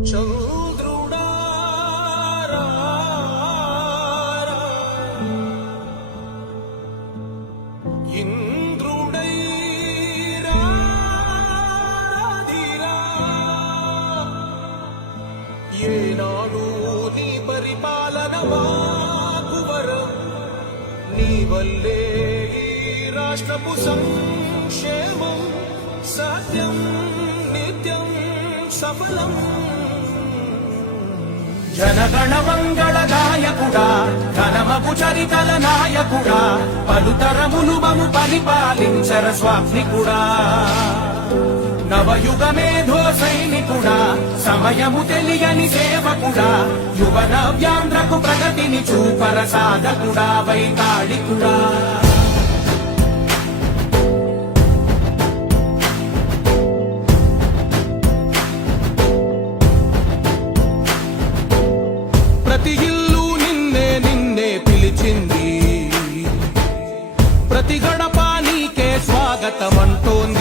చంద్రుడారా ఇంద్రుడై రాధిరా ఏనాడు నీ పరిపాలన మాకు వరం నీ వల్లే ఈ రాష్ట్రపు సంక్షేమం సత్యం నిత్యం సఫలం జనగణ మంగళ గాయకుడా ఘనమగు చరితల నాయకుడా పలుతరములు మము పరిపాలించర స్వామికుడా నవయుగ మేధో సైనికుడా సమయము తెలియని సేవకుడా యువ నవ్యాంధ్రకు ప్రగతిని చూపర సాధకుడా వైతాళికుడా ప్రతి ఇల్లు నిన్నే నిన్నే పిలిచింది ప్రతి గడప నీకే స్వాగతం అంటోంది